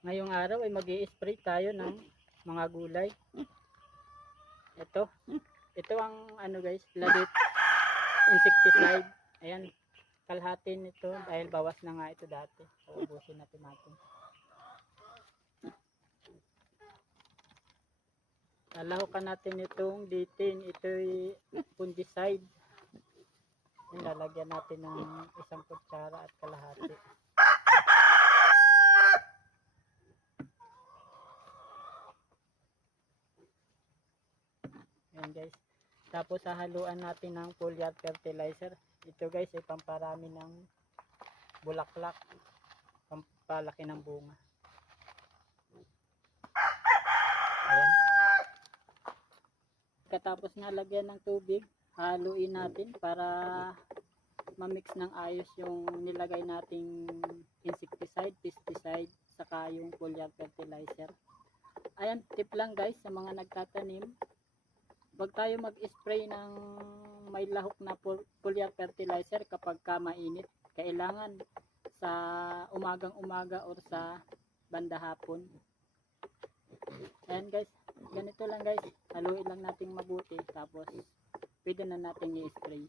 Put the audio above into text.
Ngayong araw ay mag-i-spray tayo ng mga gulay. Ito ang ano guys, Ladit insecticide. Ayan, kalahati nito dahil bawas na nga ito dati. Uubusin natin. Lalahukan natin itong D10. Ito'y fungicide. Ayan, lalagyan natin ng 1 kutsara at kalahati. Ayan guys. Tapos hahaluan natin ng foliar fertilizer. Ito guys ay pamparami ng bulaklak, pampalaki ng bunga. Ayan. Katapos nga lagyan ng tubig, haluin natin para ma-mix ng ayos yung nilagay nating insecticide, pesticide, saka yung foliar fertilizer. Ayan, tip lang guys sa mga nagtatanim. Huwag tayo mag-spray ng may lahok na foliar fertilizer kapag mainit. Kailangan sa umagang-umaga or sa banda hapon. Ayan guys, ganito lang guys. Haluin lang natin mabuti tapos pwede na natin i-spray.